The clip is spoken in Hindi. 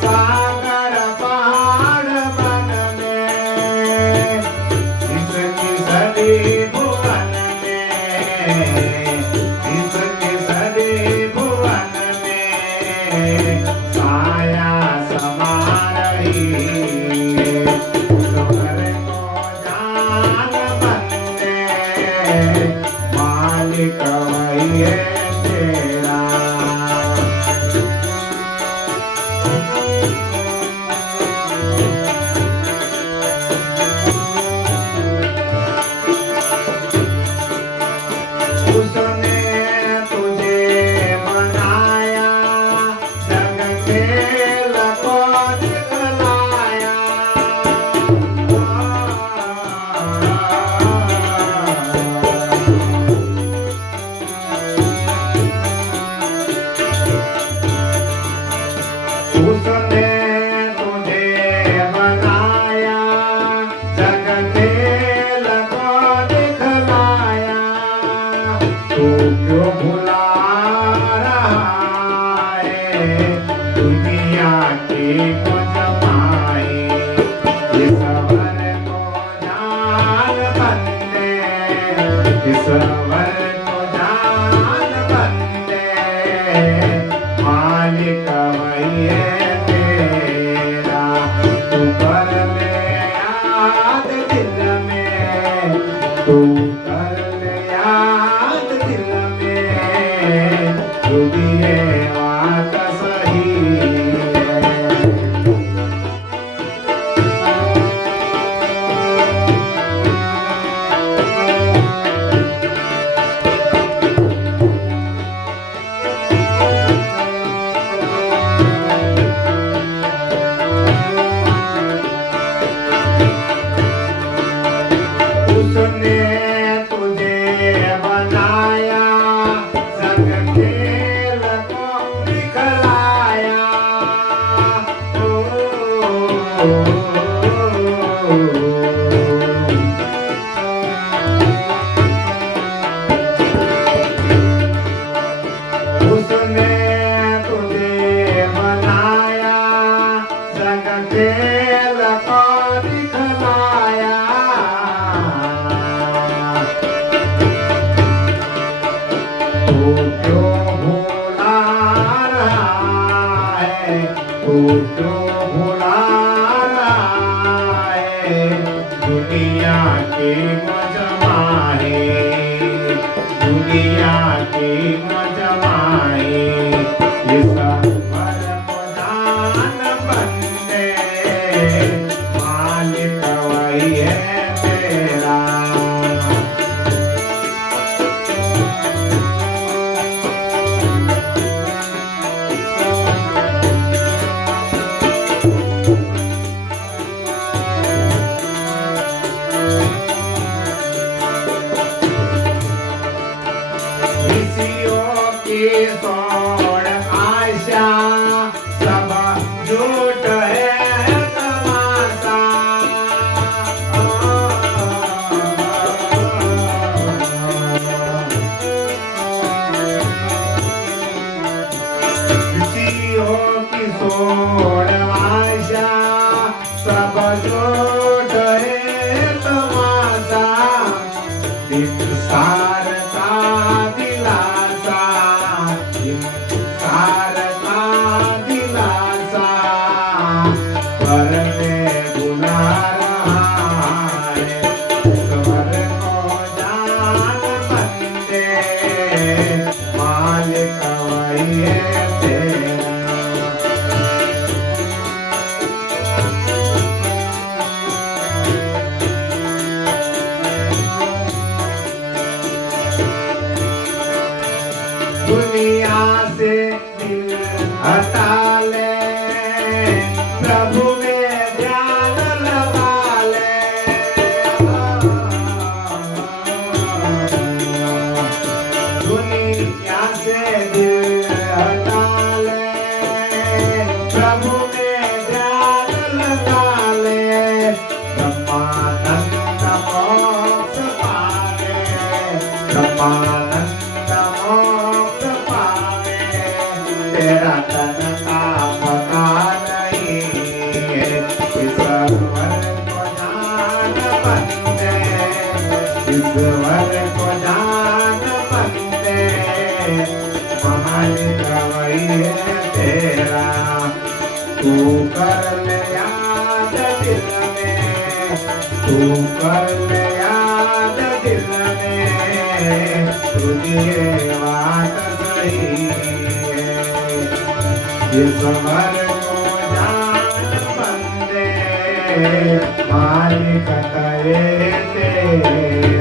सागर पहाड़ बन में, इसकी सदी भुवन में, इसकी सदी भुवन में साया समा रही। स्वर को जान बंदे, मालिक वही है तेरा। उसने तुझे बनाया, जग खेल को दिखलाया। उसने तुझे बनाया, जग खेल को दिखलाया। तू क्यों भुला रहा है दुनिया की कुछ माई। ईश्वर को जान बंदे, ईश्वर को जान बंदे, मालिक वही है तेरा। तू कर ले याद दिल में, तू कर ले याद दिल में, तू भी ये बात सही है। उसने तुझे बनाया, जग खेल को दिखलाया। उसने तुझे बनाया, जग खेल को दिखलाया। तू क्यों भुला रहा है, तू क्यों भुला रहा है दुनिया की मजमाई, दुनिया की मजमाई। ईश्वर को जान बंदे, मालिक वही है तेरा। ऋषियों की सोड़ आशा, सब झूठ है तमाशा। ऋषियों की सोड़ आशा, सब झूठ है तमाशा। इंसार का दिलासा, इंसार का दिलासा, पर मैं बुला रहा है। स्वर को जान बंदे, मालिक वही है तेरा। दुनिया से दिल हटा ले, प्रभु में ध्यान लगा ले। दुनिया से दिल हटा ले, प्रभु में ध्यान लगा ले। ब्रह्मानंद मोक्ष पावे, ब्रह्मानंद मोक्ष पावे, तेरा तन का पता मालिक वही है तेरा। तू कर ले याद दिल में, तू कर ले याद दिल में, तुझे बात सही है। इस भर को जान बंदे, मालिक करे तेरे।